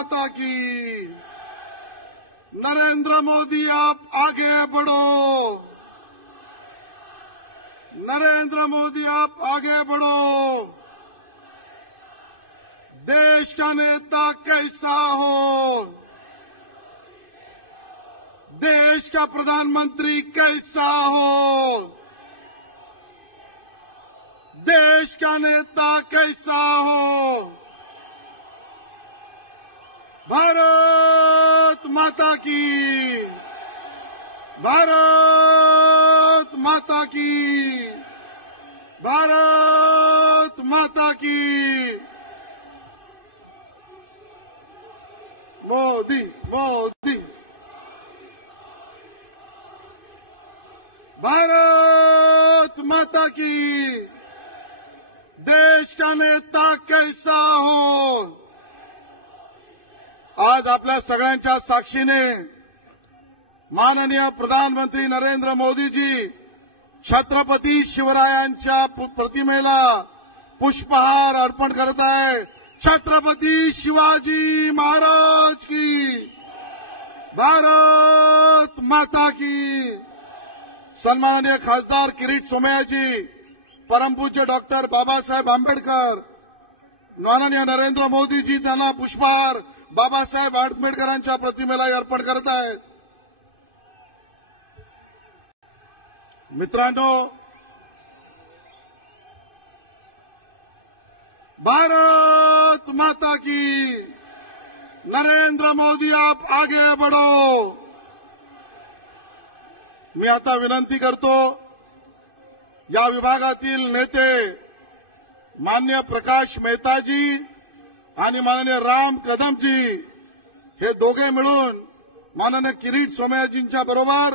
माता की। नरेंद्र मोदी आप आगे बढ़ो, नरेंद्र मोदी आप आगे बढ़ो। देश का नेता कैसा हो, देश का प्रधानमंत्री कैसा हो, देश का नेता कैसा हो। भारत माता की, भारत माता की, भारत माता की। मोदी मोदी, भारत माता की। देश का नेता कैसा हो। आज आपल्या सगळ्यांच्या साक्षीने माननीय प्रधानमंत्री नरेंद्र मोदीजी छत्रपती शिवरायांच्या प्रतिमेला पुष्पहार अर्पण करत आहे। छत्रपती शिवाजी महाराज की, भारत माता की। सन्माननीय खासदार किरीट सोमय्याजी, परमपूज्य डॉक्टर बाबासाहेब आंबेडकर, माननीय नरेंद्र मोदीजी त्यांना पुष्पहार बाबासाहेब आंबेडकरांच्या प्रतिमेला अर्पण करत आहेत। मित्रांनो, भारत माता की। नरेंद्र मोदी आप आगे बढ़ो। मी आता विनंती करतो, या विभागातील नेते माननीय प्रकाश मेहताजी आणि माननीय राम कदमजी हे दोघे मिळून माननीय किरीट सोमय्याजींच्या बरोबर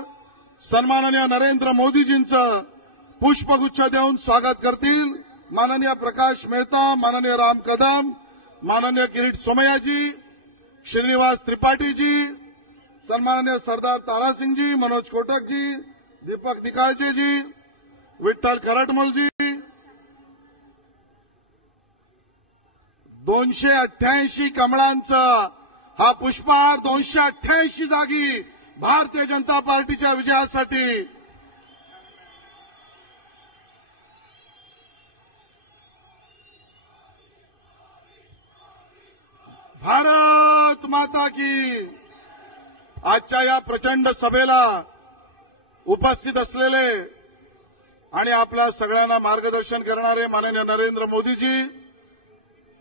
सन्माननीय नरेंद्र मोदीजींचं पुष्पगुच्छ देऊन स्वागत करतील। माननीय प्रकाश मेहता, माननीय राम कदम, माननीय किरीट सोमय्याजी, श्रीनिवास त्रिपाठीजी, सन्माननीय सरदार तारासिंगजी, मनोज कोटकजी, दीपक टिकाळजेजी, विठ्ठल करटमलजी। 288 कमळांचा हा पुष्पहार 288 जागी भारतीय जनता पार्टीच्या विजयासाठी। भारत माता की। आजच्या या प्रचंड सभेला उपस्थित असलेले आणि आपल्या सगळ्यांना मार्गदर्शन करणारे माननीय नरेंद्र मोदीजी,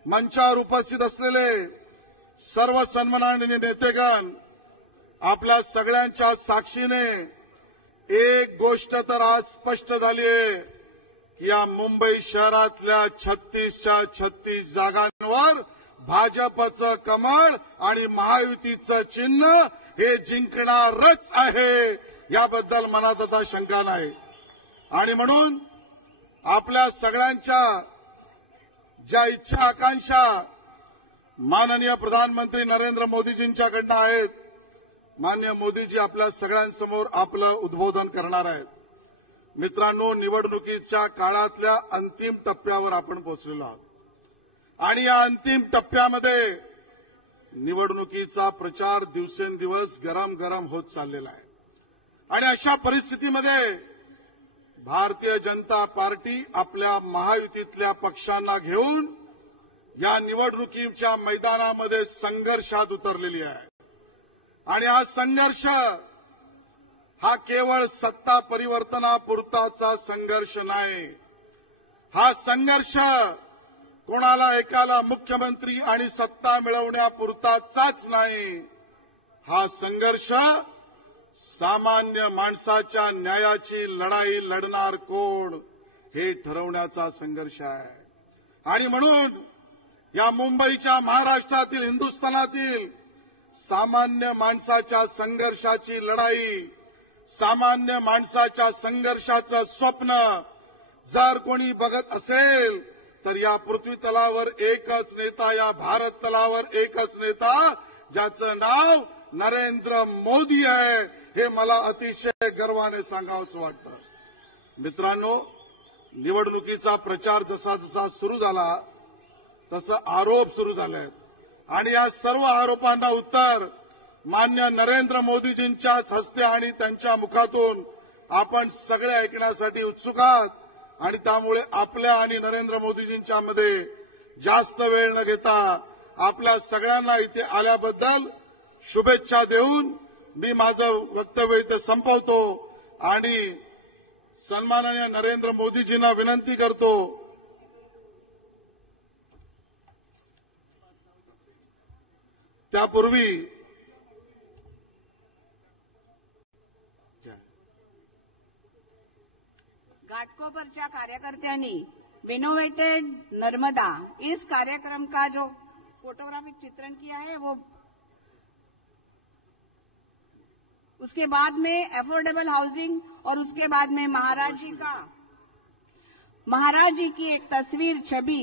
मंचावर उपस्थित असलेले सर्व सन्माननीय नेतेगण, आपल्या सगळ्यांच्या साक्षीने एक गोष्ट तर आज स्पष्ट झाली आहे की या मुंबई शहरातल्या 36च्या 36 जागांवर भाजपचं कमळ आणि महायुतीचं चिन्ह हे जिंकणारच आहे, याबद्दल मनात आता शंका नाही। आणि म्हणून आपल्या सगळ्यांच्या ज्या इच्छा आकांक्षा माननीय प्रधानमंत्री नरेंद्र मोदीजींच्याकडनं आहेत, माननीय मोदीजी आपल्या सगळ्यांसमोर आपलं उद्बोधन करणार आहेत। मित्रांनो, निवडणुकीच्या काळातल्या अंतिम टप्प्यावर आपण पोहोचलेलो आहोत आणि या अंतिम टप्प्यामध्ये निवडणुकीचा प्रचार दिवसेंदिवस गरम होत चाललेला आहे। आणि अशा परिस्थितीमध्ये भारतीय जनता पार्टी आपल्या महायुतीतल्या पक्षांना घेऊन या निवडणुकीच्या मैदानामध्ये संघर्षात उतरलेली आहे। आणि हा संघर्ष हा केवळ सत्ता परिवर्तनापुरताचा संघर्ष नाही। हा संघर्ष कोणाला एकाला मुख्यमंत्री आणि सत्ता मिळवण्यापुरताचाच नाही। हा संघर्ष सामान्य माणसाच्या न्यायाची लढाई लढणार कोण हे ठरवण्याचा संघर्ष आहे। आणि म्हणून या मुंबईच्या, महाराष्ट्रातील, हिंदुस्थानातील सामान्य माणसाच्या संघर्षाची लढाई, सामान्य माणसाच्या संघर्षाचं स्वप्न जर कोणी बघत असेल तर या पृथ्वी तलावर एकच नेता, या भारत तलावर एकच नेता, ज्याचं नाव नरेंद्र मोदी आहे, हे मला अतिशय गर्वाने सांगावंसं वाटतं। मित्रांनो, निवडणुकीचा प्रचार जसा जसा सुरू झाला तसं आरोप सुरू झाले आहेत। आणि या सर्व आरोपांना उत्तर मान्य नरेंद्र मोदीजींच्याच हस्ते आणि त्यांच्या मुखातून आपण सगळे ऐकण्यासाठी उत्सुक आहात. आणि त्यामुळे आपल्या आणि नरेंद्र मोदीजींच्या मध्ये जास्त वेळ न घेता आपल्या सगळ्यांना इथे आल्याबद्दल शुभेच्छा देऊन मी माझं वक्तव्य इथे संपवतो आणि सन्माननीय नरेंद्र मोदीजींना विनंती करतो त्यापूर्वी घाटकोपर कार्यकर्त्यांनी विनोवेटेड नर्मदा इस कार्यक्रम का जो फोटोग्राफिक चित्रण किया है वो उसके बाद में अफोर्डेबल हाउसिंग और उसके बाद में महाराज जी की एक तस्वीर छवि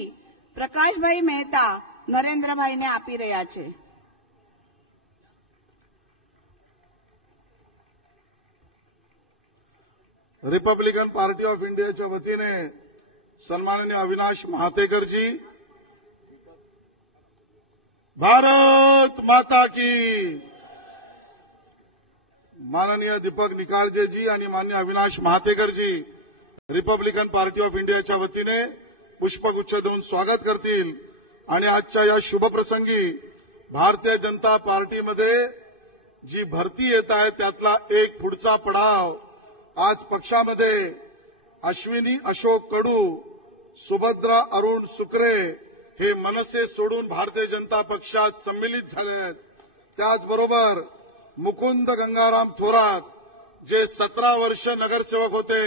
प्रकाश भाई मेहता नरेंद्र भाई ने आपी રહ્યા છે. रिपब्लिकन पार्टी ऑफ इंडियाच्या वतीने सन्माननीय अविनाश महातेकर जी, भारत माता की, माननीय दीपक निकाळजे जी आणि माननीय अविनाश महातेकर जी रिपब्लिकन पार्टी ऑफ इंडियाच्या वतीने पुष्पगुच्छ देऊन स्वागत करतील. आणि आजच्या या शुभप्रसंगी भारतीय जनता पार्टीमध्ये जी भरती येत आहे त्यातला एक पुढचा पडाव आज पक्षामध्ये अश्विनी अशोक कडू, सुभद्रा अरुण सुकरे हे मनसे सोडून भारतीय जनता पक्षात सम्मिलित झाले आहेत. त्याचबरोबर मुकुंद गंगाराम थोरात जे 17 वर्ष नगरसेवक होते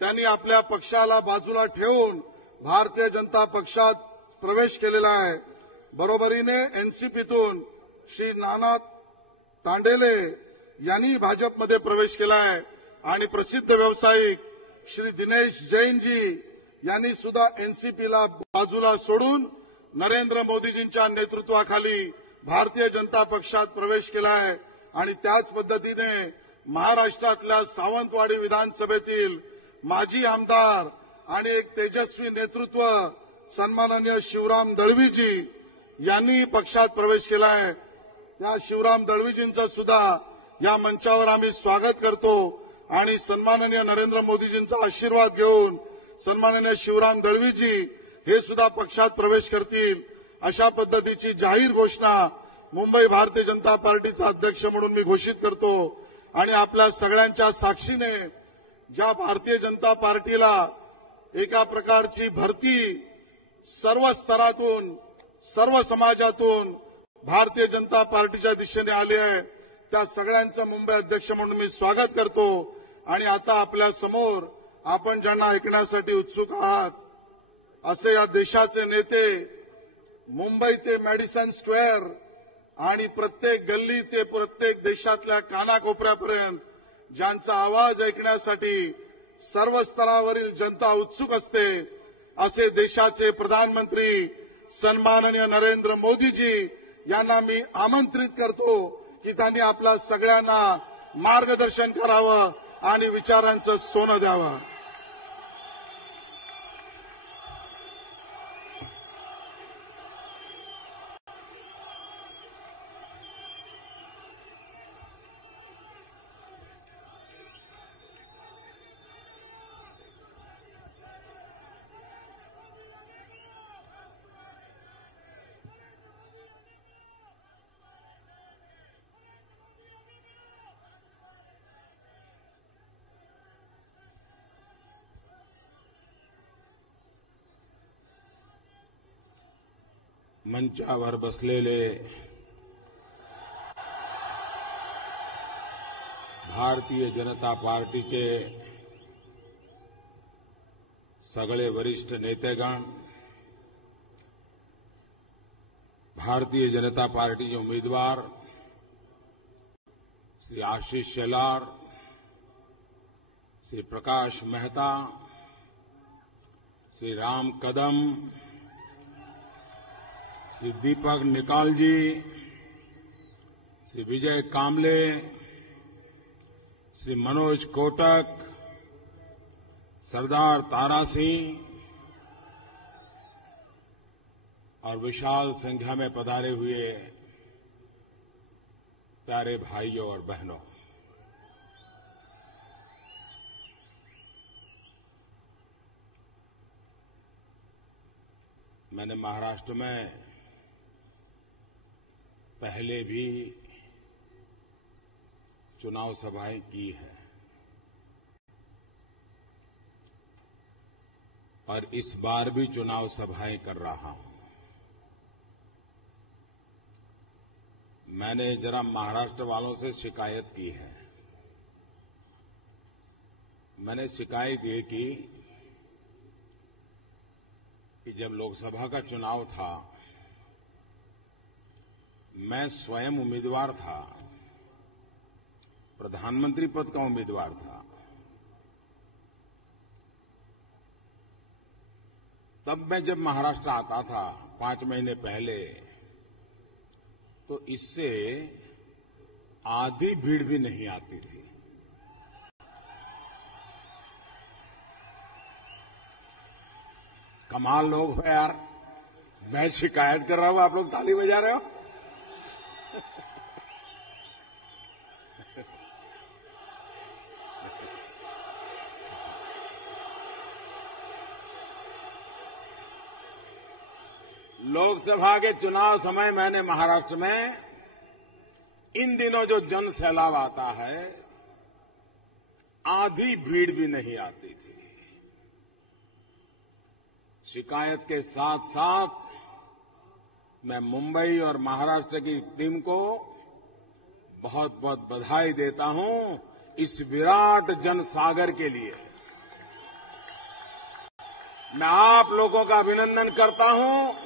त्यांनी आपल्या पक्षाला बाजूला ठेवून भारतीय जनता पक्षात प्रवेश केलेला आहे. बरोबरीने एनसीपीतून श्री नाना तांडेले यांनी भाजपमध्ये प्रवेश केला आहे आणि प्रसिद्ध व्यावसायिक श्री दिनेश जैनजी यांनी सुद्धा एनसीपीला बाजूला सोडून नरेंद्र मोदीजींच्या नेतृत्वाखाली भारतीय जनता पक्षात प्रवेश केला आहे. आणि त्याच पद्धतीने महाराष्ट्रातल्या सावंतवाडी विधानसभेतील माजी आमदार आणि एक तेजस्वी नेतृत्व सन्माननीय शिवराम दळवीजी यांनी पक्षात प्रवेश केला आहे. त्या शिवराम दळवीजींचं सुद्धा या मंचावर आम्ही स्वागत करतो आणि सन्माननीय नरेंद्र मोदीजींचा आशीर्वाद घेऊन सन्माननीय शिवराम दळवीजी हे सुद्धा पक्षात प्रवेश करतील अशा पद्धतीची जाहीर घोषणा मुंबई भारतीय जनता पार्टीचा अध्यक्ष म्हणून मी घोषित करतो. आणि आपल्या सगळ्यांच्या साक्षीने ज्या भारतीय जनता पार्टीला एका प्रकारची भरती सर्व स्तरातून सर्व समाजातून भारतीय जनता पार्टीच्या दिशेने आली आहे त्या सगळ्यांचं मुंबई अध्यक्ष म्हणून मी स्वागत करतो. आणि आता आपल्या समोर आपण ज्यांना ऐकण्यासाठी उत्सुक आहात असे या देशाचे नेते मुंबई ते मॅडिसन स्क्वेअर आणि प्रत्येक गल्ली ते प्रत्येक देशातल्या कानाकोपऱ्यापर्यंत ज्यांचा आवाज ऐकण्यासाठी सर्व स्तरावरील जनता उत्सुक असते असे देशाचे प्रधानमंत्री सन्माननीय नरेंद्र मोदीजी यांना मी आमंत्रित करतो की त्यांनी आपल्या सगळ्यांना मार्गदर्शन करावं आणि विचारांचं सोनं द्यावं. मंचावर बसलेले भारतीय जनता पार्टीचे सगळे वरिष्ठ नेतेगण, भारतीय जनता पार्टीचे उमेदवार श्री आशीष शेलार, श्री प्रकाश मेहता, श्री राम कदम, श्री दीपक निकालजी, श्री विजय कामले, श्री मनोज कोटक, सरदार तारा सिंह और विशाल संख्या में पधारे हुए प्यारे भाइयों और बहनों, मैंने महाराष्ट्र में पहले भी चुनाव सभाएं की है और इस बार भी चुनाव सभाएं कर रहा हूं। मैंने जरा महाराष्ट्र वालों से शिकायत की है। मैंने शिकायत ये की कि जब लोकसभा का चुनाव था, मैं स्वयं उम्मीदवार था, प्रधानमंत्री पद का उम्मीदवार था। तब मैं जब महाराष्ट्र आता था 5 महीने पहले, तो इससे आधी भीड़ भी नहीं आती थी। कमाल लोग हो यार, मैं शिकायत कर रहा हूं, आप लोग ताली बजा रहे हो। लोकसभा के चुनाव समय मैंने महाराष्ट्र में इन दिनों जो जन सैलाब आता है, आधी भीड़ भी नहीं आती थी। शिकायत के साथ साथ मैं मुंबई और महाराष्ट्र की टीम को बहुत बहुत बधाई देता हूं इस विराट जनसागर के लिए। मैं आप लोगों का अभिनंदन करता हूं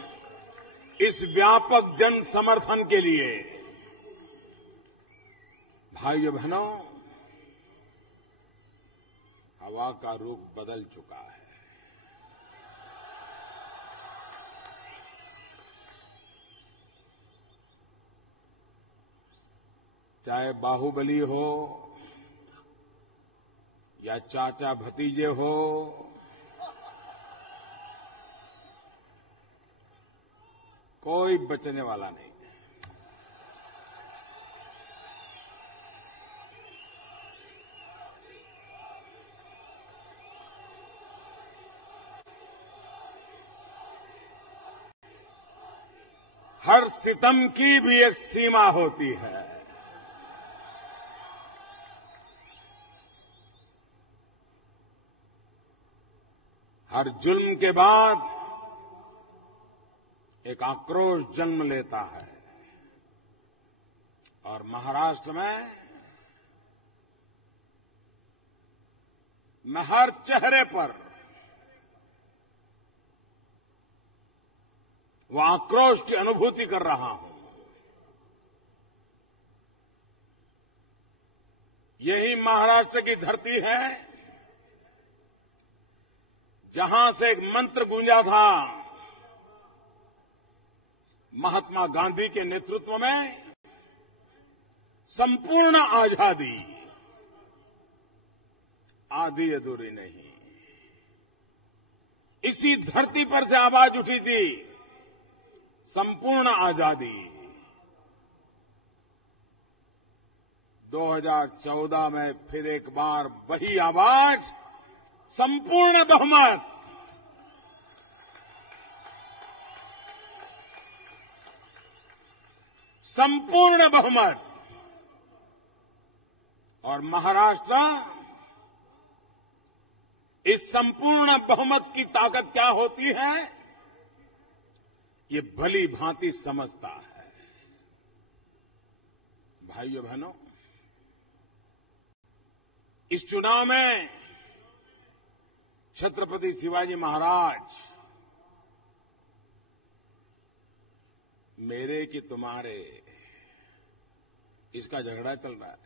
इस व्यापक जन समर्थन के लिए। भाइयों बहनों, हवा का रुख बदल चुका है। चाहे बाहुबली हो या चाचा भतीजे हो, कोई बचने वाला नहीं। हर सितम की भी एक सीमा होती है। हर जुल्म के बाद एक आक्रोश जन्म लेता है और महाराष्ट्र में मैं हर चेहरे पर वो आक्रोश की अनुभूति कर रहा हूं। यही महाराष्ट्र की धरती है जहां से एक मंत्र गूंजा था, महात्मा गांधी के नेतृत्व में संपूर्ण आजादी, आधी अधूरी नहीं। इसी धरती पर से आवाज उठी थी, संपूर्ण आजादी। 2014 में फिर एक बार वही आवाज, संपूर्ण बहुमत। संपूर्ण बहुमत। और महाराष्ट्र इस संपूर्ण बहुमत की ताकत क्या होती है, ये भली भांति समझता है। भाइयों बहनों, इस चुनाव में छत्रपति शिवाजी महाराज मेरे कि तुम्हारे, इसका झगड़ा चल रहा है।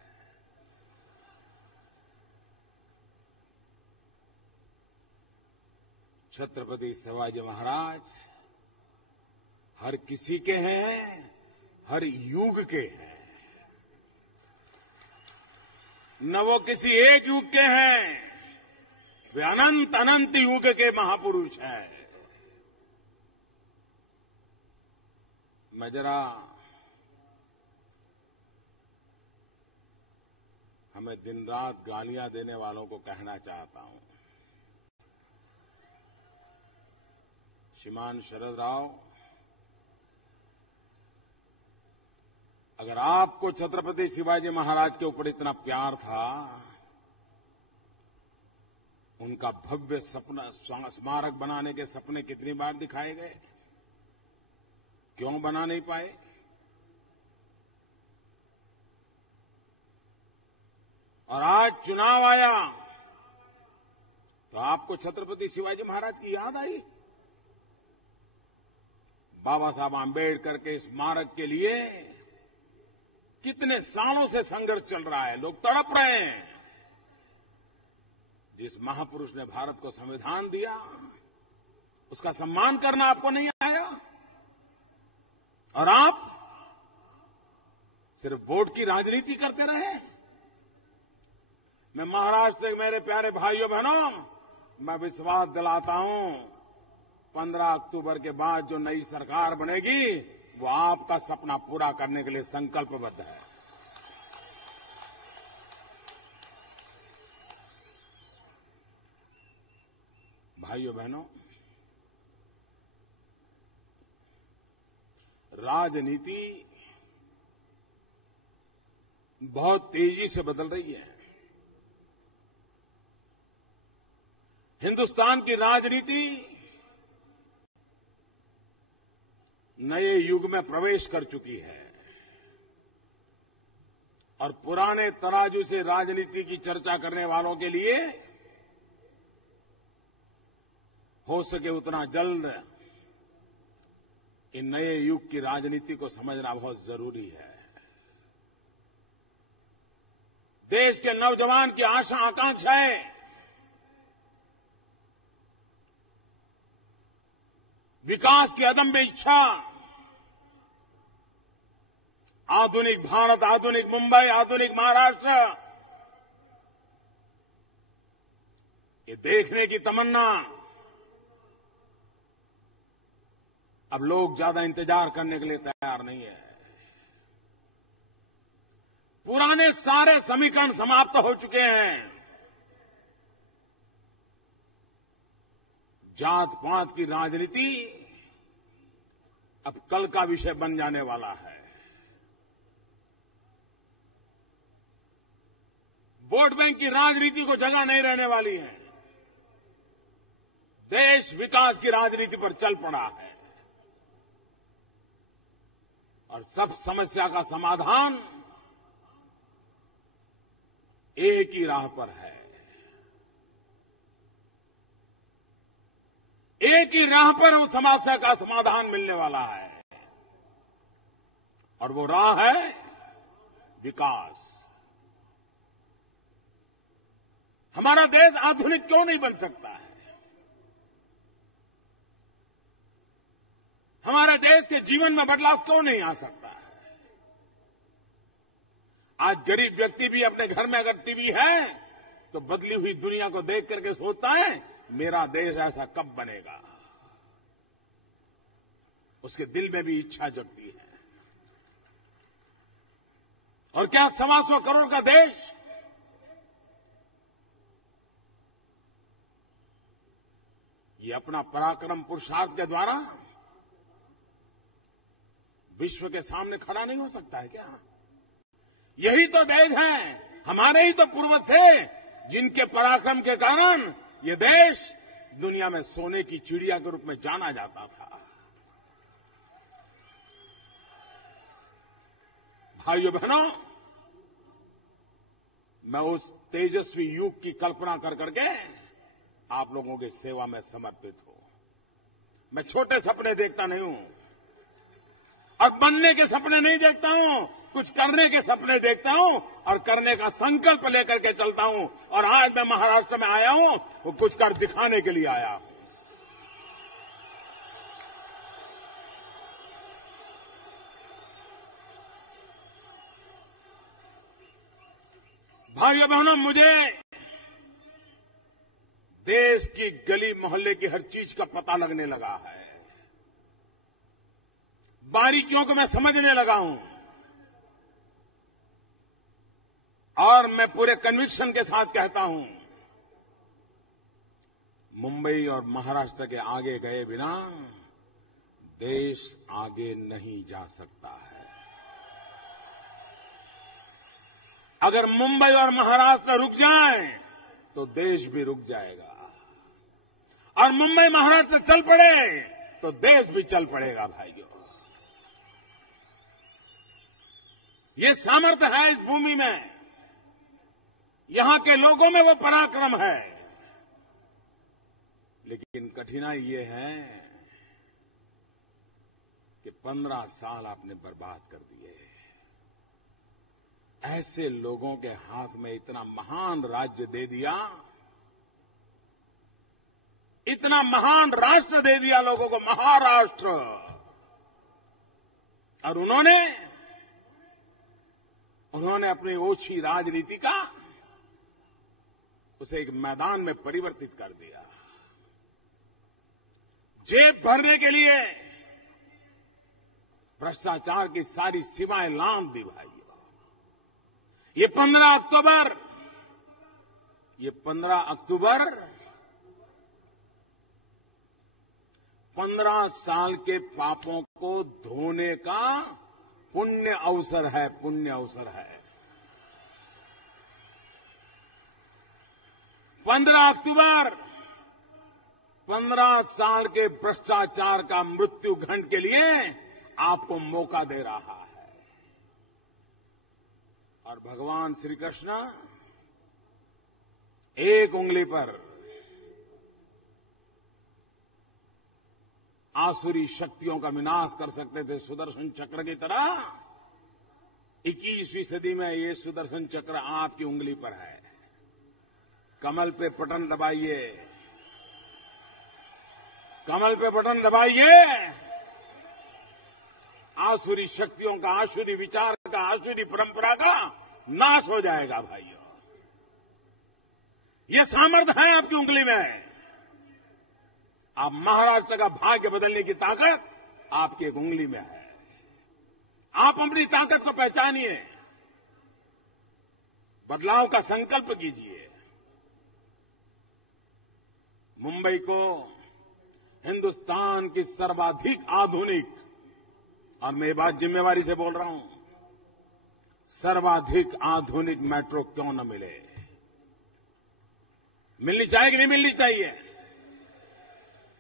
छत्रपति शिवाजी महाराज हर किसी के हैं, हर युग के हैं। न वो किसी एक युग के हैं, वे अनंत अनंत युग के महापुरुष हैं। मैं जरा हमें दिन रात गालियां देने वालों को कहना चाहता हूं, श्रीमान शरद राव, अगर आपको छत्रपति शिवाजी महाराज के ऊपर इतना प्यार था, उनका भव्य सपना स्मारक बनाने के सपने कितनी बार दिखाए गए, क्यों बना नहीं पाए? और आज चुनाव आया तो आपको छत्रपति शिवाजी महाराज की याद आई। बाबा साहब आंबेडकर के स्मारक के लिए कितने सालों से संघर्ष चल रहा है, लोग तड़प रहे हैं। जिस महापुरुष ने भारत को संविधान दिया, उसका सम्मान करना आपको नहीं आया, और आप सिर्फ वोट की राजनीति करते रहे। मैं महाराष्ट्र के मेरे प्यारे भाइयों बहनों, मैं विश्वास दिलाता हूं, 15 अक्टूबर के बाद जो नई सरकार बनेगी, वो आपका सपना पूरा करने के लिए संकल्पबद्ध है। भाइयों बहनों, राजनीति बहुत तेजी से बदल रही है। हिंदुस्तान की राजनीति नए युग में प्रवेश कर चुकी है, और पुराने तराजू से राजनीति की चर्चा करने वालों के लिए हो सके उतना जल्द इन नए युग की राजनीति को समझना बहुत जरूरी है। देश के नौजवान की आशा आकांक्षाएं विकास की अदम्य इच्छा, आधुनिक भारत, आधुनिक मुंबई, आधुनिक महाराष्ट्र, ये देखने की तमन्ना, अब लोग ज्यादा इंतजार करने के लिए तैयार नहीं है। पुराने सारे समीकरण समाप्त हो चुके हैं। जात पात की राजनीति अब कल का विषय बन जाने वाला है। वोट बैंक की राजनीति को जगह नहीं रहने वाली है। देश विकास की राजनीति पर चल पड़ा है, और सब समस्या का समाधान एक ही राह पर है। एक ही राह पर उस समस्या का समाधान मिलने वाला है, और वो राह है विकास। हमारा देश आधुनिक क्यों नहीं बन सकता है? हमारे देश के जीवन में बदलाव क्यों नहीं आ सकता है? आज गरीब व्यक्ति भी अपने घर में अगर टीवी है तो बदली हुई दुनिया को देख करके सोचता है, मेरा देश ऐसा कब बनेगा? उसके दिल में भी इच्छा जगती है। और क्या 125 करोड़ का देश ये अपना पराक्रम पुरुषार्थ के द्वारा विश्व के सामने खड़ा नहीं हो सकता है क्या? यही तो देश है, हमारे ही तो पूर्वज थे जिनके पराक्रम के कारण ये देश दुनिया में सोने की चिड़िया के रूप में जाना जाता था। भाइयों बहनों, मैं उस तेजस्वी युग की कल्पना कर करके आप लोगों की सेवा में समर्पित हूं। मैं छोटे सपने देखता नहीं हूं, और बनने के सपने नहीं देखता हूं, कुछ करने के सपने देखता हूं और करने का संकल्प लेकर के चलता हूं। और आज मैं महाराष्ट्र में आया हूं, वो कुछ कर दिखाने के लिए आया हूं। भाइयों बहनों, मुझे देश की गली मोहल्ले की हर चीज का पता लगने लगा है। बारीकियों को मैं समझने लगा हूं और मैं पूरे कन्विक्शन के साथ कहता हूं, मुंबई और महाराष्ट्र के आगे गए बिना देश आगे नहीं जा सकता है। अगर मुंबई और महाराष्ट्र रुक जाए तो देश भी रुक जाएगा, और मुंबई महाराष्ट्र चल पड़े तो देश भी चल पड़ेगा भाइयों। ये सामर्थ्य है इस भूमि में, यहां के लोगों में वो पराक्रम है। लेकिन कठिनाई ये है कि 15 साल आपने बर्बाद कर दिए। ऐसे लोगों के हाथ में इतना महान राज्य दे दिया, इतना महान राष्ट्र दे दिया लोगों को, महाराष्ट्र, और उन्होंने अपनी ओछी राजनीति का उसे एक मैदान में परिवर्तित कर दिया। जेब भरने के लिए भ्रष्टाचार की सारी सीमाएं लांघ दी भाइयों। ये 15 अक्टूबर 15 साल के पापों को धोने का पुण्य अवसर है, पुण्य अवसर है। 15 अक्टूबर 15 साल के भ्रष्टाचार का मृत्यु घंट के लिए आपको मौका दे रहा है। और भगवान श्री कृष्ण एक उंगली पर आसुरी शक्तियों का विनाश कर सकते थे सुदर्शन चक्र की तरह। 21वीं सदी में ये सुदर्शन चक्र आपकी उंगली पर है। कमल पे बटन दबाइए, कमल पे बटन दबाइए, आसुरी शक्तियों का, आसुरी विचार का, आसुरी परंपरा का नाश हो जाएगा भाइयों। ये सामर्थ्य है आपकी उंगली में। आप महाराष्ट्र का भाग्य बदलने की ताकत आपकी एक उंगली में है। आप अपनी ताकत को पहचानिए, बदलाव का संकल्प कीजिए। मुंबई को हिंदुस्तान की सर्वाधिक आधुनिक, और मैं ये बात जिम्मेवारी से बोल रहा हूं, सर्वाधिक आधुनिक मेट्रो क्यों न मिले? मिलनी चाहिए कि नहीं मिलनी चाहिए?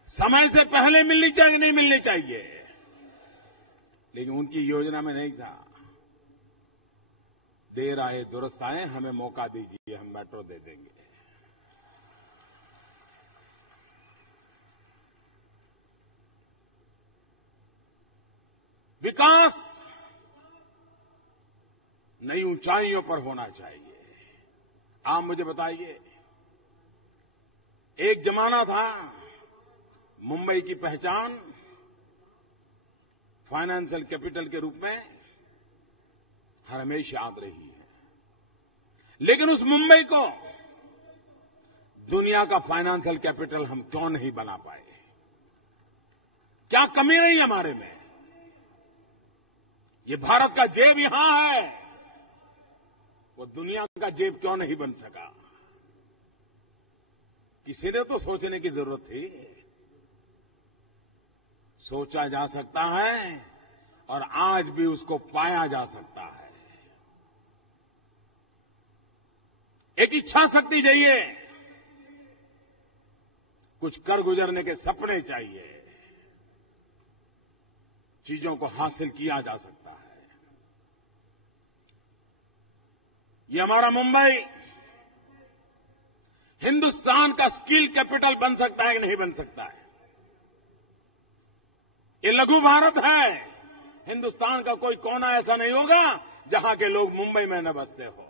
समय से पहले मिलनी चाहिए कि नहीं मिलनी चाहिए? लेकिन उनकी योजना में नहीं था। देर आए दुरुस्त आए, हमें मौका दीजिए, हम मेट्रो दे देंगे। विकास नई ऊंचाइयों पर होना चाहिए। आप मुझे बताइए, एक जमाना था मुंबई की पहचान फाइनेंशियल कैपिटल के रूप में हर हमेशा याद रही है, लेकिन उस मुंबई को दुनिया का फाइनेंशियल कैपिटल हम क्यों नहीं बना पाए? क्या कमी रही हमारे में? ये भारत का जेब यहां है, वो दुनिया का जेब क्यों नहीं बन सका? किसी ने तो सोचने की जरूरत थी। सोचा जा सकता है और आज भी उसको पाया जा सकता है। एक इच्छा शक्ति चाहिए, कुछ कर गुजरने के सपने चाहिए, चीजों को हासिल किया जा सकता है। ये हमारा मुंबई हिंदुस्तान का स्किल कैपिटल बन सकता है कि नहीं बन सकता है? ये लघु भारत है। हिंदुस्तान का कोई कोना ऐसा नहीं होगा जहां के लोग मुंबई में न बसते हो।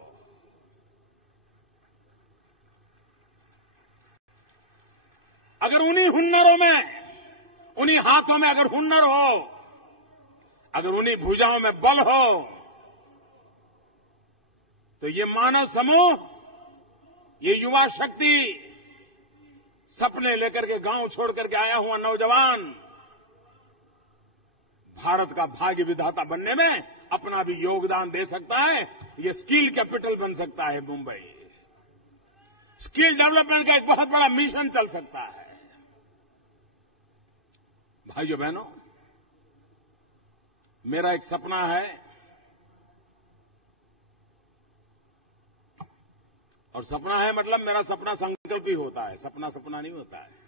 अगर उन्हीं हुनरों में, उन्हीं हाथों में अगर हुनर हो, अगर उन्हीं भुजाओं में बल हो, तो ये मानव समूह, ये युवा शक्ति, सपने लेकर के गांव छोड़ करके आया हुआ नौजवान भारत का भाग्य विधाता बनने में अपना भी योगदान दे सकता है। ये स्किल कैपिटल बन सकता है मुंबई। स्किल डेवलपमेंट का एक बहुत बड़ा मिशन चल सकता है। भाइयों बहनों, मेरा एक सपना है और सपना है मतलब मेरा सपना संकल्प ही होता है, सपना सपना नहीं होता है।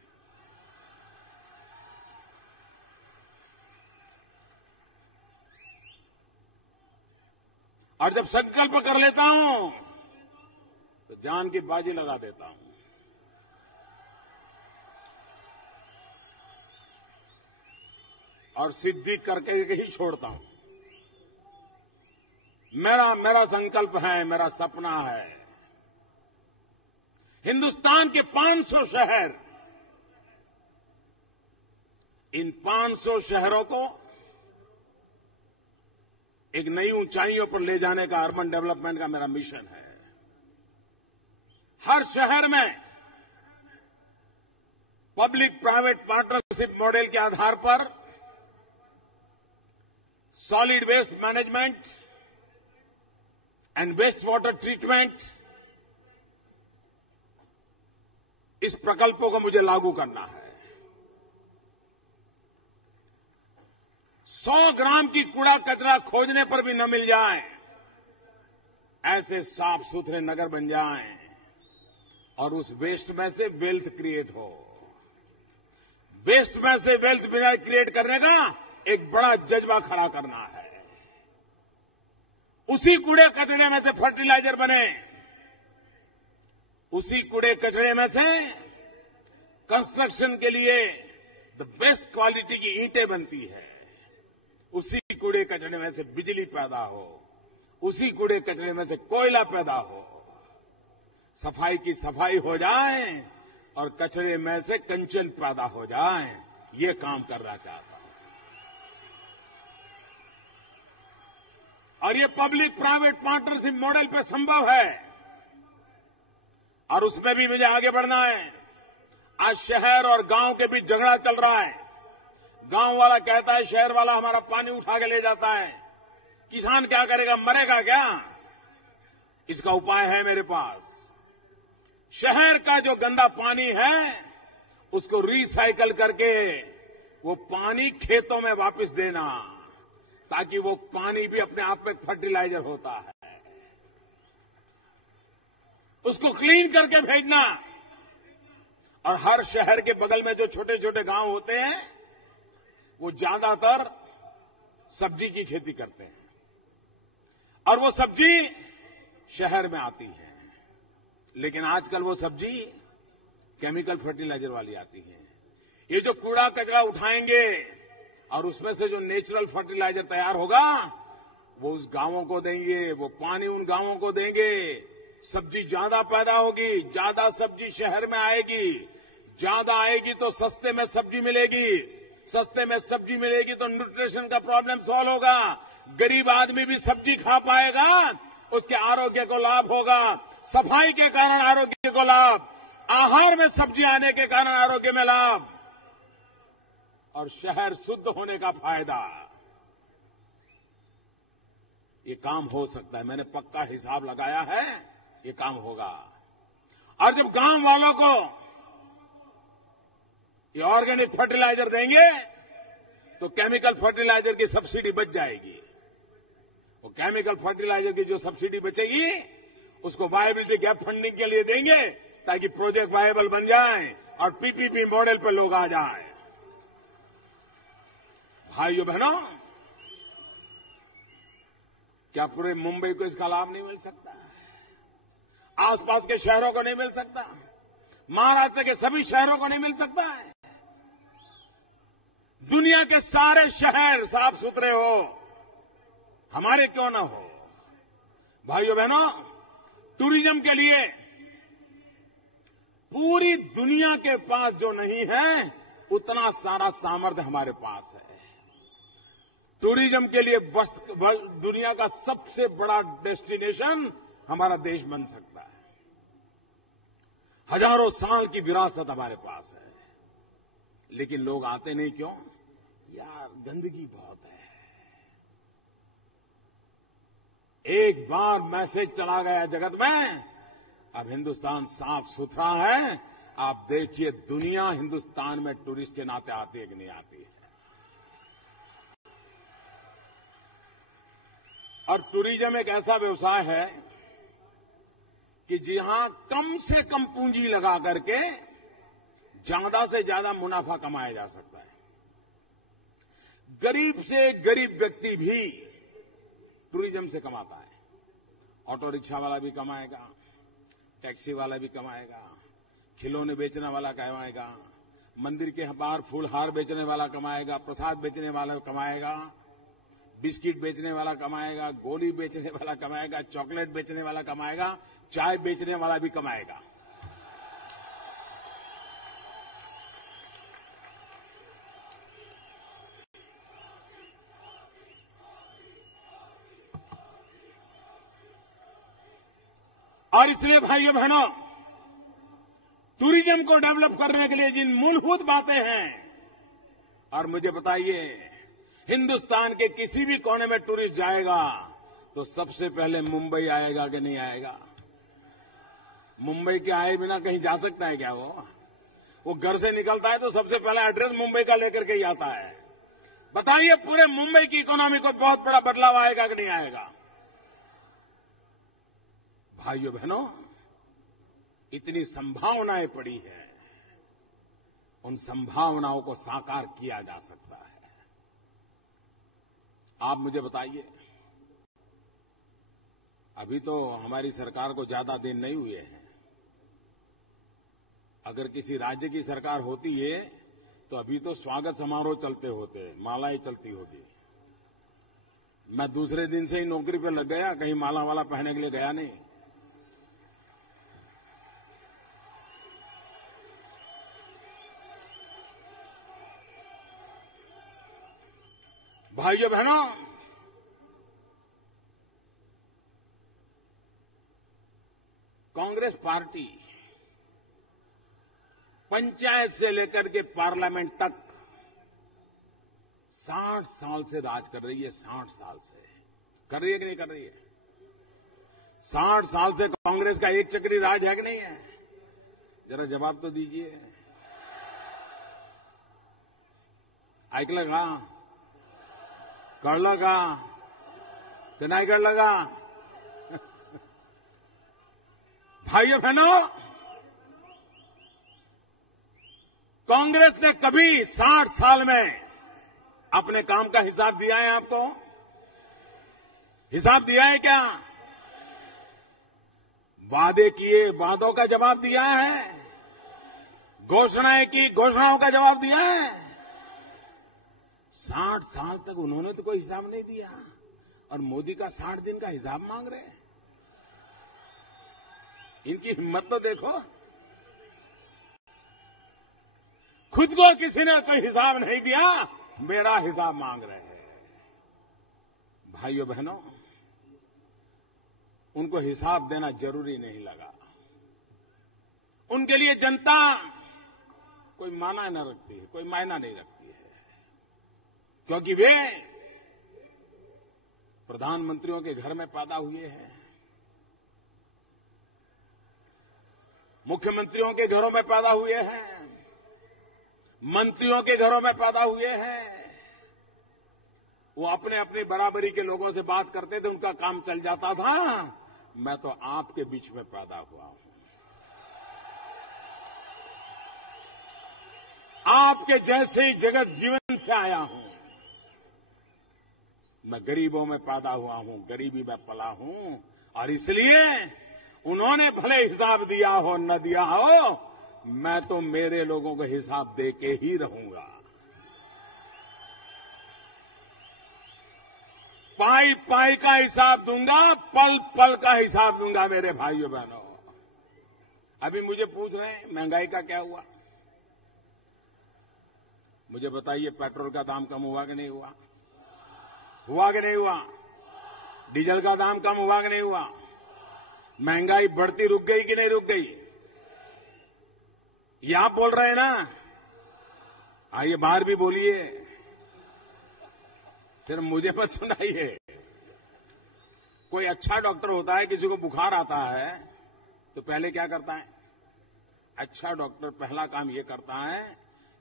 और जब संकल्प कर लेता हूं तो जान की बाजी लगा देता हूं। और सिद्धि करके ही छोड़ता हूं। मेरा संकल्प है, मेरा सपना है, हिंदुस्तान के 500 शहर, इन 500 शहरों को एक नई ऊंचाइयों पर ले जाने का अर्बन डेवलपमेंट का मेरा मिशन है। हर शहर में पब्लिक प्राइवेट पार्टनरशिप मॉडल के आधार पर solid waste management and waste water treatment, इस प्रकल्पों को मुझे लागू करना है। 100 ग्राम की कूड़ा कचरा खोजने पर भी न मिल जाए, ऐसे साफ सुथरे नगर बन जाएं और उस वेस्ट में से वेल्थ क्रिएट हो। वेस्ट में से वेल्थ क्रिएट करने का एक बड़ा जज्बा खड़ा करना है। उसी कूड़े कचरे में से फर्टिलाइजर बने, उसी कूड़े कचरे में से कंस्ट्रक्शन के लिए द बेस्ट क्वालिटी की ईंटें बनती है। उसी कूड़े कचरे में से बिजली पैदा हो, उसी कूड़े कचरे में से कोयला पैदा हो, सफाई की सफाई हो जाए और कचरे में से कंचन पैदा हो जाए। ये काम करना चाहता हूं। और ये पब्लिक प्राइवेट पार्टनरशिप मॉडल पे संभव है और उसमें भी मुझे आगे बढ़ना है। आज शहर और गांव के बीच झगड़ा चल रहा है। गांव वाला कहता है शहर वाला हमारा पानी उठा के ले जाता है। किसान क्या करेगा, मरेगा क्या? इसका उपाय है मेरे पास। शहर का जो गंदा पानी है उसको रिसाइकल करके वो पानी खेतों में वापस देना, ताकि वो पानी भी अपने आप में फर्टिलाइजर होता है। उसको क्लीन करके भेजना। और हर शहर के बगल में जो छोटे छोटे गांव होते हैं वो ज्यादातर सब्जी की खेती करते हैं और वो सब्जी शहर में आती है, लेकिन आजकल वो सब्जी केमिकल फर्टिलाइजर वाली आती है। ये जो कूड़ा कचरा उठाएंगे और उसमें से जो नेचुरल फर्टिलाइजर तैयार होगा वो उस गांवों को देंगे, वो पानी उन गांवों को देंगे। सब्जी ज्यादा पैदा होगी, ज्यादा सब्जी शहर में आएगी, ज्यादा आएगी तो सस्ते में सब्जी मिलेगी, सस्ते में सब्जी मिलेगी तो न्यूट्रिशन का प्रॉब्लम सॉल्व होगा। गरीब आदमी भी सब्जी खा पाएगा, उसके आरोग्य को लाभ होगा। सफाई के कारण आरोग्य को लाभ, आहार में सब्जी आने के कारण आरोग्य में लाभ और शहर शुद्ध होने का फायदा। ये काम हो सकता है, मैंने पक्का हिसाब लगाया है, ये काम होगा। और जब गांव वालों को ये ऑर्गेनिक फर्टिलाइजर देंगे तो केमिकल फर्टिलाइजर की सब्सिडी बच जाएगी। वो केमिकल फर्टिलाइजर की जो सब्सिडी बचेगी उसको वायबिलिटी गैप फंडिंग के लिए देंगे, ताकि प्रोजेक्ट वायबल बन जाए और पीपीपी मॉडल पर लोग आ जाएं। भाइयों बहनों, क्या पूरे मुंबई को इसका लाभ नहीं मिल सकता? आसपास के शहरों को नहीं मिल सकता? महाराष्ट्र के सभी शहरों को नहीं मिल सकता है? दुनिया के सारे शहर साफ सुथरे हो, हमारे क्यों ना हो? भाइयों बहनों, टूरिज्म के लिए पूरी दुनिया के पास जो नहीं है उतना सारा सामर्थ्य हमारे पास है। टूरिज्म के लिए दुनिया का सबसे बड़ा डेस्टिनेशन हमारा देश बन सकता है। हजारों साल की विरासत हमारे पास है, लेकिन लोग आते नहीं क्यों? यार गंदगी बहुत है, एक बार मैसेज चला गया जगत में, अब हिंदुस्तान साफ सुथरा है। आप देखिए दुनिया हिंदुस्तान में टूरिस्ट के नाते आती है कि नहीं आती है। और टूरिज्म एक ऐसा व्यवसाय है कि जहां कम से कम पूंजी लगा करके ज्यादा से ज्यादा मुनाफा कमाया जा सकता है। गरीब से गरीब व्यक्ति भी टूरिज्म से कमाता है। ऑटो रिक्शा वाला भी कमाएगा, टैक्सी वाला भी कमाएगा, खिलौने बेचने वाला कमाएगा, मंदिर के बाहर फूलहार बेचने वाला कमाएगा, प्रसाद बेचने वाला कमाएगा, बिस्किट बेचने वाला कमाएगा, गोली बेचने वाला कमाएगा, चॉकलेट बेचने वाला कमाएगा, चाय बेचने वाला भी कमाएगा। और इसलिए भाइयों बहनों, टूरिज्म को डेवलप करने के लिए जिन मूलभूत बातें हैं, और मुझे बताइए हिंदुस्तान के किसी भी कोने में टूरिस्ट जाएगा तो सबसे पहले मुंबई आएगा कि नहीं आएगा? मुंबई के आए बिना कहीं जा सकता है क्या? वो घर से निकलता है तो सबसे पहले एड्रेस मुंबई का लेकर के ही आता है। बताइए पूरे मुंबई की इकोनॉमी को बहुत बड़ा बदलाव आएगा कि नहीं आएगा? भाइयों बहनों, इतनी संभावनाएं पड़ी है, उन संभावनाओं को साकार किया जा सकता है। आप मुझे बताइए, अभी तो हमारी सरकार को ज्यादा दिन नहीं हुए हैं। अगर किसी राज्य की सरकार होती है तो अभी तो स्वागत समारोह चलते होते, मालाएं चलती होती। मैं दूसरे दिन से ही नौकरी पर लग गया, कहीं माला वाला पहनने के लिए गया नहीं। भाइयों बहनों, कांग्रेस पार्टी पंचायत से लेकर के पार्लियामेंट तक 60 साल से राज कर रही है। 60 साल से कर रही है कि नहीं कर रही है? 60 साल से कांग्रेस का एक चक्री राज है कि नहीं है? जरा जवाब तो दीजिए। ऐकलं का? कळलं का? ते नाही कळलं का? भाइयों बहनों, कांग्रेस ने कभी 60 साल में अपने काम का हिसाब दिया है आपको? हिसाब दिया है क्या? वादे किए, वादों का जवाब दिया है? घोषणाएं की, घोषणाओं का जवाब दिया है? 60 साल तक उन्होंने तो कोई हिसाब नहीं दिया और मोदी का 60 दिन का हिसाब मांग रहे हैं। इनकी हिम्मत तो देखो। खुद को किसी ने कोई हिसाब नहीं दिया, मेरा हिसाब मांग रहे हैं। भाइयों बहनों, उनको हिसाब देना जरूरी नहीं लगा। उनके लिए जनता कोई माना न रखती है, कोई मायना नहीं रखती है, क्योंकि वे प्रधानमंत्रियों के घर में पैदा हुए हैं, मुख्यमंत्रियों के घरों में पैदा हुए हैं, मंत्रियों के घरों में पैदा हुए हैं। वो अपने अपनी बराबरी के लोगों से बात करते थे, उनका काम चल जाता था। मैं तो आपके बीच में पैदा हुआ हूं, आपके जैसे ही जगत जीवन से आया हूं। मैं गरीबों में पैदा हुआ हूं, गरीबी में पला हूं, और इसलिए उन्होंने भले हिसाब दिया हो न दिया हो, मैं तो मेरे लोगों को हिसाब दे के ही रहूंगा। पाई पाई का हिसाब दूंगा, पल पल का हिसाब दूंगा मेरे भाइयों बहनों। अभी मुझे पूछ रहे हैं महंगाई का क्या हुआ? मुझे बताइए, पेट्रोल का दाम कम हुआ कि नहीं हुआ? हुआ कि नहीं हुआ? डीजल का दाम कम हुआ कि नहीं हुआ? महंगाई बढ़ती रुक गई कि नहीं रुक गई? ये आप बोल रहे हैं ना? आइए बाहर भी बोलिए, सिर्फ मुझे मत सुनाइए। कोई अच्छा डॉक्टर होता है, किसी को बुखार आता है तो पहले क्या करता है? अच्छा डॉक्टर पहला काम ये करता है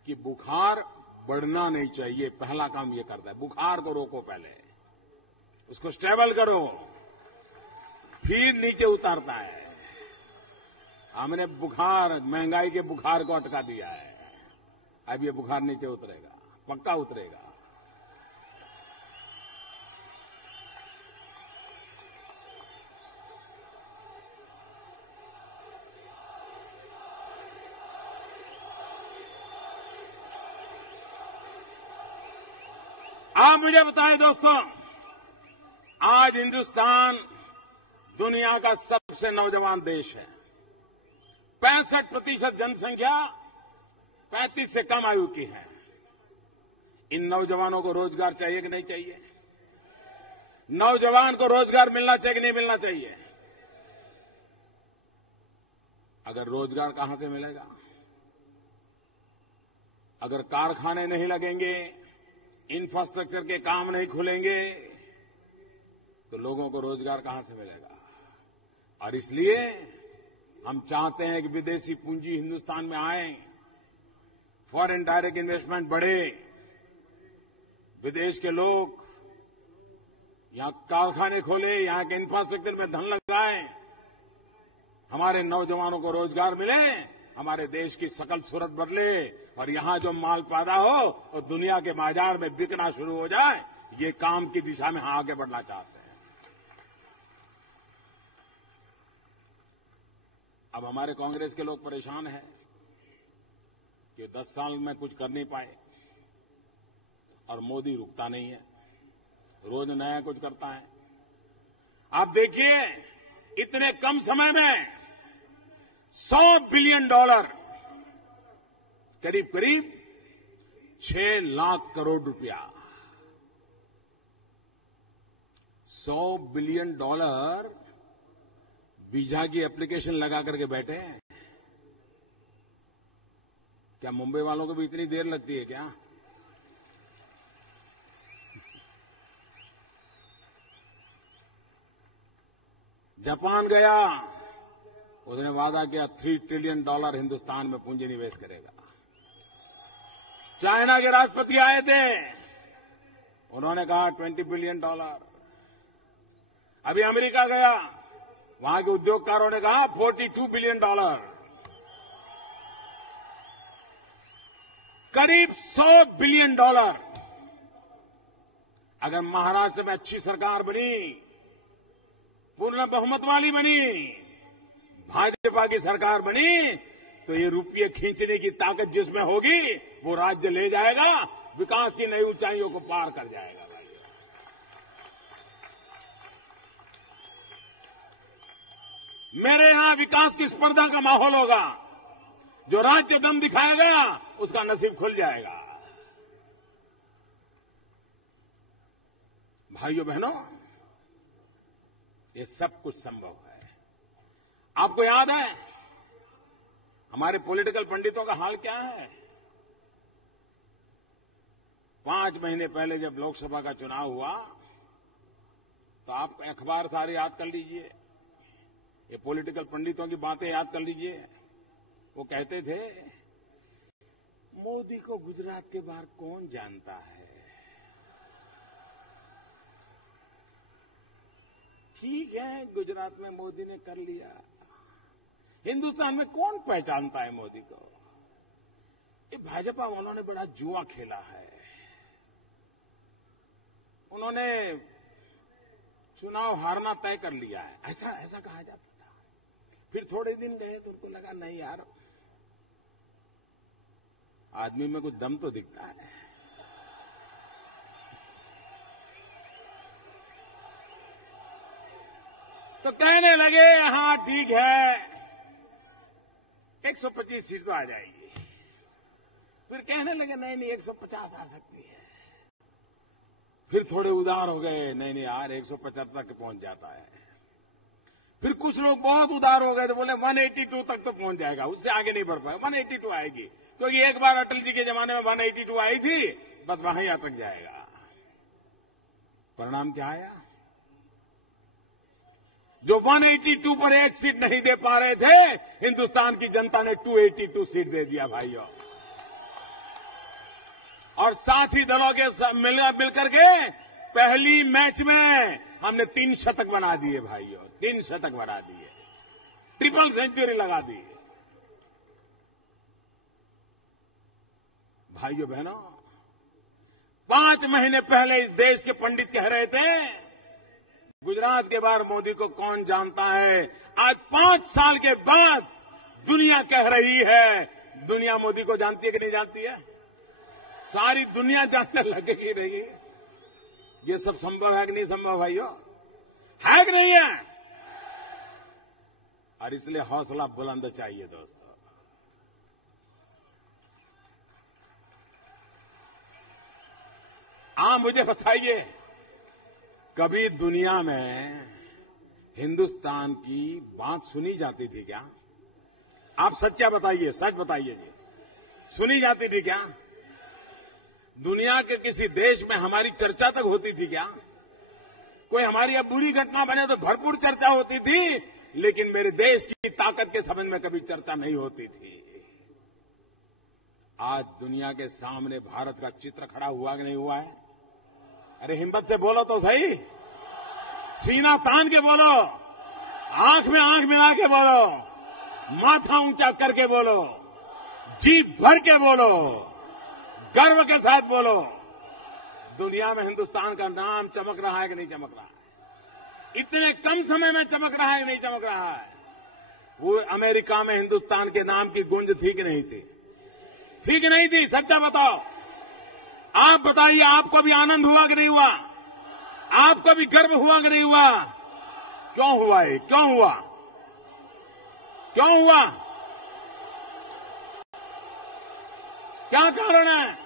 कि बुखार बढ़ना नहीं चाहिए, पहला काम ये करता है। बुखार को रोको, पहले उसको स्टेबल करो, फिर नीचे उतारता है। हमने बुखार, महंगाई के बुखार को अटका दिया है। अब ये बुखार नीचे उतरेगा, पक्का उतरेगा। आप मुझे बताएं दोस्तों, आज हिंदुस्तान दुनिया का सबसे नौजवान देश है। 65% जनसंख्या 35 से कम आयु की है। इन नौजवानों को रोजगार चाहिए कि नहीं चाहिए? नौजवान को रोजगार मिलना चाहिए कि नहीं मिलना चाहिए? अगर रोजगार कहां से मिलेगा? अगर कारखाने नहीं लगेंगे, इंफ्रास्ट्रक्चर के काम नहीं खुलेंगे, तो लोगों को रोजगार कहां से मिलेगा? और इसलिए हम चाहते हैं कि विदेशी पूंजी हिंदुस्तान में आए, फॉरेन डायरेक्ट इन्वेस्टमेंट बढ़े, विदेश के लोग यहां कारखाने खोले, यहां के इंफ्रास्ट्रक्चर में धन लगाएं, हमारे नौजवानों को रोजगार मिले, हमारे देश की सकल सूरत बदले और यहां जो माल पैदा हो और दुनिया के बाजार में बिकना शुरू हो जाए। ये काम की दिशा में हम आगे बढ़ना चाहते हैं। अब हमारे कांग्रेस के लोग परेशान हैं कि 10 साल में कुछ कर नहीं पाए और मोदी रुकता नहीं है, रोज नया कुछ करता है। आप देखिए, इतने कम समय में $100 बिलियन, करीब करीब 6 लाख करोड़ रुपया, $100 बिलियन वीजा की एप्लीकेशन लगा करके बैठे हैं। क्या मुंबई वालों को भी इतनी देर लगती है क्या? जापान गया, उसने वादा किया $3 ट्रिलियन हिंदुस्तान में पूंजी निवेश करेगा। चाइना के राष्ट्रपति आए थे, उन्होंने कहा $20 बिलियन। अभी अमेरिका गया, वहां के उद्योगकारों ने कहा $42 बिलियन। करीब $100 बिलियन। अगर महाराष्ट्र में अच्छी सरकार बनी, पूर्ण बहुमत वाली बनी, भाजपा की सरकार बनी, तो ये रुपये खींचने की ताकत जिसमें होगी, वो राज्य ले जाएगा, विकास की नई ऊंचाइयों को पार कर जाएगा। मेरे यहां विकास की स्पर्धा का माहौल होगा। जो राज्य दम दिखाएगा, उसका नसीब खुल जाएगा। भाइयों बहनों, ये सब कुछ संभव है। आपको याद है हमारे पॉलिटिकल पंडितों का हाल क्या है? 5 महीने पहले जब लोकसभा का चुनाव हुआ, तो आप अखबार सारे याद कर लीजिए, ये पॉलिटिकल पंडितों की बातें याद कर लीजिए। वो कहते थे, मोदी को गुजरात के बाहर कौन जानता है, ठीक है गुजरात में मोदी ने कर लिया, हिंदुस्तान में कौन पहचानता है मोदी को। ये भाजपा वालों ने बड़ा जुआ खेला है। उन्होंने चुनाव हारना तय कर लिया है, ऐसा कहा जाता था। फिर थोड़े दिन गए तो उनको लगा नहीं यार, आदमी में कुछ दम तो दिखता है। तो कहने लगे हाँ ठीक है, 125 सीट तो आ जाएगी। फिर कहने लगे नहीं 150 आ सकती है। फिर थोड़े उदार हो गए, नहीं यार 175 तक पहुंच जाता है। फिर कुछ लोग बहुत उदार हो गए तो बोले 182 तक तो पहुंच जाएगा, उससे आगे नहीं बढ़ पाएगा, 182 आएगी, क्योंकि एक बार अटल जी के जमाने में 182 आई थी, बस वहां ही अटक जाएगा। परिणाम क्या आया? जो 182 पर एक सीट नहीं दे पा रहे थे, हिंदुस्तान की जनता ने 282 सीट दे दिया भाइयों। और साथी दलों के मिलकर के पहली मैच में हमने 3 शतक बना दिए भाइयों, 3 शतक बना दिए, ट्रिपल सेंचुरी लगा दी। भाइयों बहनों, 5 महीने पहले इस देश के पंडित कह रहे थे गुजरात के बाहर मोदी को कौन जानता है। आज 5 साल के बाद दुनिया कह रही है, दुनिया मोदी को जानती है कि नहीं जानती है? सारी दुनिया जानने लग ही रही है। ये सब संभव है कि नहीं संभव भाइयों? है कि नहीं है? और इसलिए हौसला बुलंद चाहिए दोस्तों। मुझे बताइए, कभी दुनिया में हिंदुस्तान की बात सुनी जाती थी क्या? आप सच्चा बताइए, सच बताइए जी, सुनी जाती थी क्या? दुनिया के किसी देश में हमारी चर्चा तक होती थी क्या? कोई हमारी अब बुरी घटना बने तो भरपूर चर्चा होती थी, लेकिन मेरे देश की ताकत के संबंध में कभी चर्चा नहीं होती थी। आज दुनिया के सामने भारत का चित्र खड़ा हुआ कि नहीं हुआ है? अरे हिम्मत से बोलो तो सही, सीना तान के बोलो, आंख में आंख मिला के बोलो, माथा ऊंचा करके बोलो, जीभ भर के बोलो, गर्व के साथ बोलो। दुनिया में हिंदुस्तान का नाम चमक रहा है कि नहीं चमक रहा है? इतने कम समय में चमक रहा है कि नहीं चमक रहा है? वो अमेरिका में हिंदुस्तान के नाम की गूंज थी कि नहीं थी? थी कि नहीं थी? सच्चा बताओ। आप बताइए, आपको भी आनंद हुआ कि नहीं हुआ? आपको भी गर्व हुआ कि नहीं हुआ? क्यों हुआ ये? क्यों हुआ? क्यों हुआ? क्या कारण है?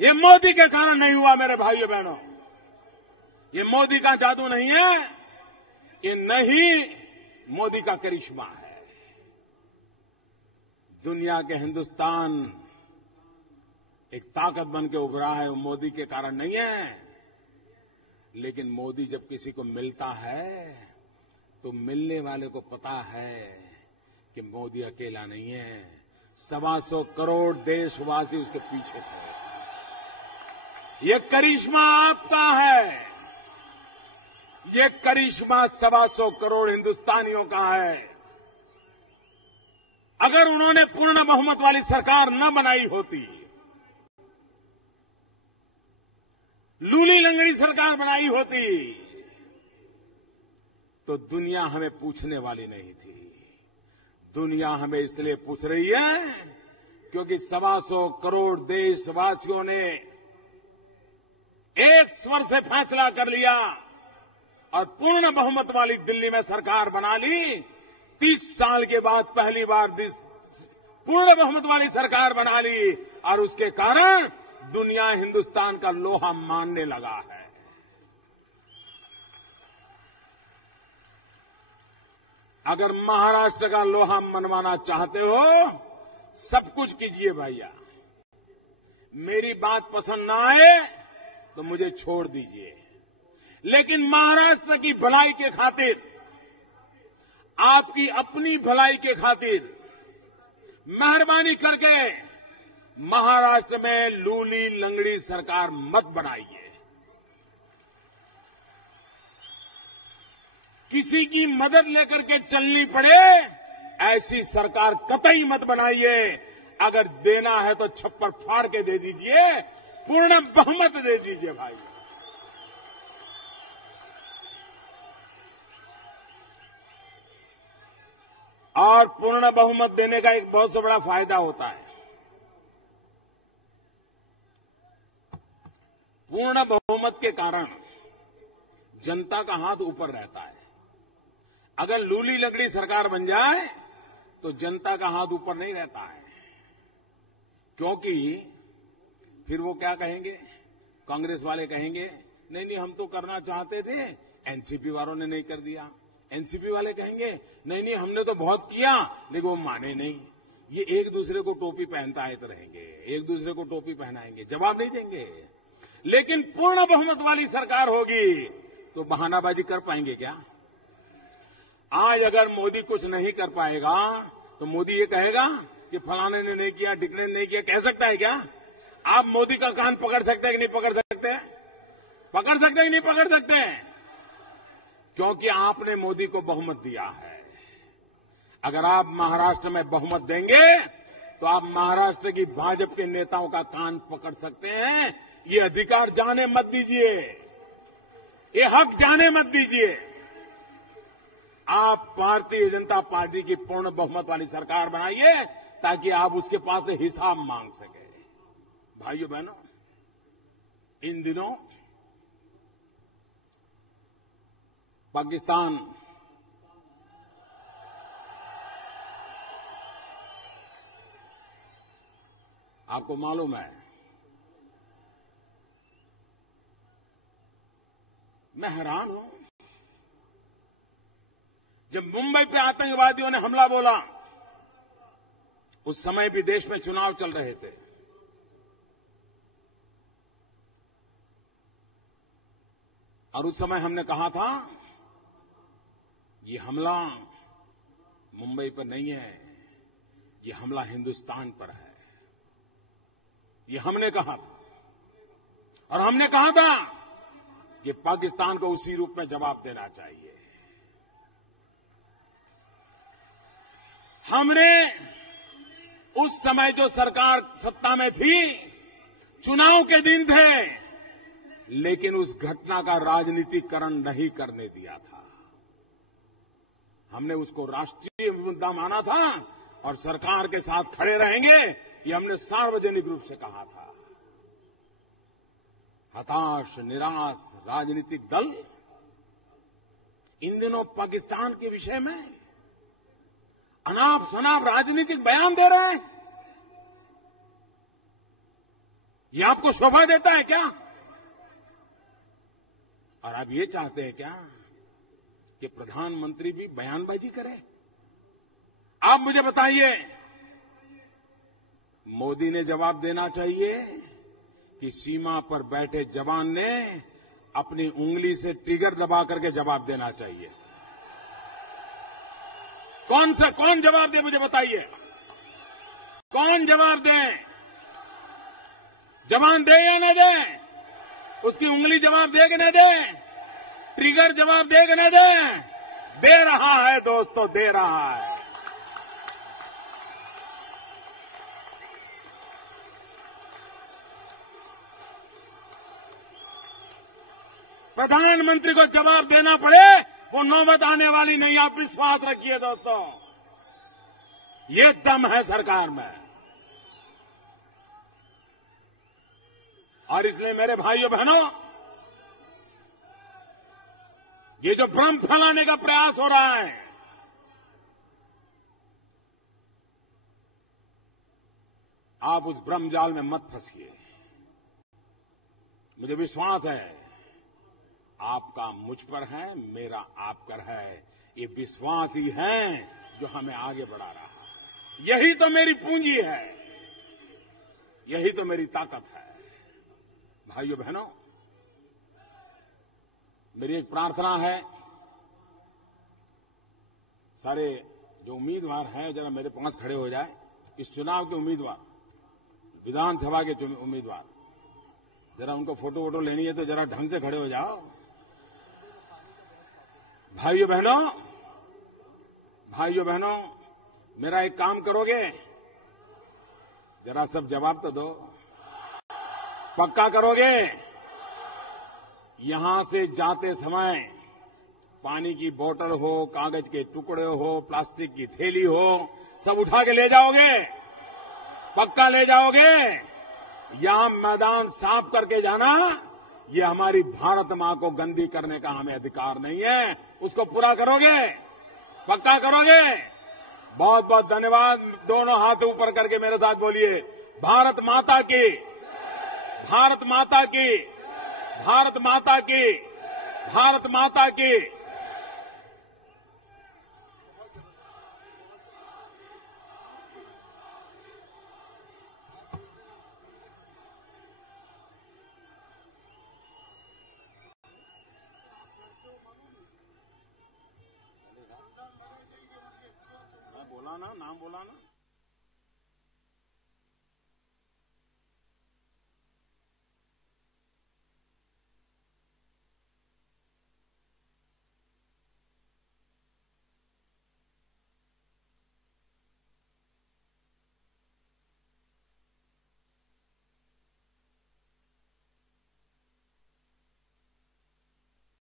ये मोदी के कारण नहीं हुआ मेरे भाइयों बहनों। ये मोदी का जादू नहीं है, ये नहीं मोदी का करिश्मा है। दुनिया के हिंदुस्तान एक ताकत बन के उभरा है, वो मोदी के कारण नहीं है। लेकिन मोदी जब किसी को मिलता है तो मिलने वाले को पता है कि मोदी अकेला नहीं है, 125 करोड़ देशवासी उसके पीछे थे। ये करिश्मा आपका है, ये करिश्मा 125 करोड़ हिंदुस्तानियों का है। अगर उन्होंने पूर्ण बहुमत वाली सरकार न बनाई होती, लूली लंगड़ी सरकार बनाई होती, तो दुनिया हमें पूछने वाली नहीं थी। दुनिया हमें इसलिए पूछ रही है क्योंकि 125 करोड़ देशवासियों ने एक स्वर से फैसला कर लिया और पूर्ण बहुमत वाली दिल्ली में सरकार बना ली। 30 साल के बाद पहली बार पूर्ण बहुमत वाली सरकार बना ली और उसके कारण दुनिया हिंदुस्तान का लोहा मानने लगा है। अगर महाराष्ट्र का लोहा मनवाना चाहते हो, सब कुछ कीजिए भैया। मेरी बात पसंद ना आए तो मुझे छोड़ दीजिए, लेकिन महाराष्ट्र की भलाई के खातिर, आपकी अपनी भलाई के खातिर मेहरबानी करके महाराष्ट्र में लूली लंगड़ी सरकार मत बनाइए। किसी की मदद लेकर के चलनी पड़े ऐसी सरकार कतई मत बनाइए। अगर देना है तो छप्पर फाड़ के दे दीजिए, पूर्ण बहुमत दे दीजिए भाई। और पूर्ण बहुमत देने का एक बहुत सा बड़ा फायदा होता है। पूर्ण बहुमत के कारण जनता का हाथ ऊपर रहता है। अगर लूली लंगड़ी सरकार बन जाए तो जनता का हाथ ऊपर नहीं रहता है, क्योंकि फिर वो क्या कहेंगे? कांग्रेस वाले कहेंगे नहीं नहीं हम तो करना चाहते थे, एनसीपी वालों ने नहीं कर दिया। एनसीपी वाले कहेंगे नहीं नहीं हमने तो बहुत किया, लेकिन वो माने नहीं। ये एक दूसरे को टोपी पहनता है तो रहेंगे, एक दूसरे को टोपी पहनाएंगे, जवाब नहीं देंगे। लेकिन पूर्ण बहुमत वाली सरकार होगी तो बहानाबाजी कर पाएंगे क्या? आज अगर मोदी कुछ नहीं कर पाएगा तो मोदी ये कहेगा कि फलाने ने नहीं किया, ढिकने ने नहीं किया, कह सकता है क्या? आप मोदी का कान पकड़ सकते हैं कि नहीं पकड़ सकते? पकड़ सकते हैं कि नहीं पकड़ सकते? क्योंकि आपने मोदी को बहुमत दिया है। अगर आप महाराष्ट्र में बहुमत देंगे तो आप महाराष्ट्र की भाजपा के नेताओं का कान पकड़ सकते हैं। ये अधिकार जाने मत दीजिए, ये हक जाने मत दीजिए। आप भारतीय जनता पार्टी की पूर्ण बहुमत वाली सरकार बनाइए ताकि आप उसके पास से हिसाब मांग सके। भाइयों बहनों, इन दिनों पाकिस्तान आपको मालूम है, मैं हैरान हूं। जब मुंबई पे आतंकवादियों ने हमला बोला, उस समय भी देश में चुनाव चल रहे थे। और उस समय हमने कहा था, ये हमला मुंबई पर नहीं है, ये हमला हिंदुस्तान पर है। ये हमने कहा था। और हमने कहा था कि पाकिस्तान को उसी रूप में जवाब देना चाहिए। हमने उस समय जो सरकार सत्ता में थी, चुनाव के दिन थे, लेकिन उस घटना का राजनीतिकरण नहीं करने दिया था। हमने उसको राष्ट्रीय मुद्दा माना था और सरकार के साथ खड़े रहेंगे, ये हमने सार्वजनिक रूप से कहा था। हताश, निराश राजनीतिक दल इन दिनों पाकिस्तान के विषय में अनाप शनाप राजनीतिक बयान दे रहे हैं। ये आपको शोभा देता है क्या? और आप ये चाहते हैं क्या कि प्रधानमंत्री भी बयानबाजी करे? आप मुझे बताइए, मोदी ने जवाब देना चाहिए कि सीमा पर बैठे जवान ने अपनी उंगली से ट्रिगर दबा करके जवाब देना चाहिए? कौन जवाब दे, मुझे बताइए। कौन जवाब दे? जवान दे या न दे? उसकी उंगली जवाब दे कि न दे? ट्रिगर जवाब दे कि न दे? दे रहा है दोस्तों, दे रहा है। प्रधानमंत्री को जवाब देना पड़े, वो नौबत आने वाली नहीं, आप विश्वास रखिए दोस्तों। ये दम है सरकार में। और इसलिए मेरे भाइयों बहनों, ये जो भ्रम फैलाने का प्रयास हो रहा है, आप उस भ्रम जाल में मत फंसिए। मुझे विश्वास है आपका मुझ पर है, मेरा आप पर है। ये विश्वास ही है जो हमें आगे बढ़ा रहा है। यही तो मेरी पूंजी है, यही तो मेरी ताकत है। भाइयों बहनों, मेरी एक प्रार्थना है, सारे जो उम्मीदवार हैं जरा मेरे पास खड़े हो जाए। इस चुनाव के उम्मीदवार, विधानसभा के उम्मीदवार, जरा उनको फोटो वोटो लेनी है तो जरा ढंग से खड़े हो जाओ। भाइयों बहनों, मेरा एक काम करोगे? जरा सब जवाब तो दो। पक्का करोगे? यहां से जाते समय पानी की बोतल हो, कागज के टुकड़े हो, प्लास्टिक की थैली हो, सब उठा के ले जाओगे? पक्का ले जाओगे? यहां मैदान साफ करके जाना। ये हमारी भारत मां को गंदी करने का हमें अधिकार नहीं है। उसको पूरा करोगे? पक्का करोगे? बहुत बहुत धन्यवाद। दोनों हाथ ऊपर करके मेरे साथ बोलिए, भारत माता की, भारत माता की, भारत माता की, भारत माता की। ना, नाम बोला ना।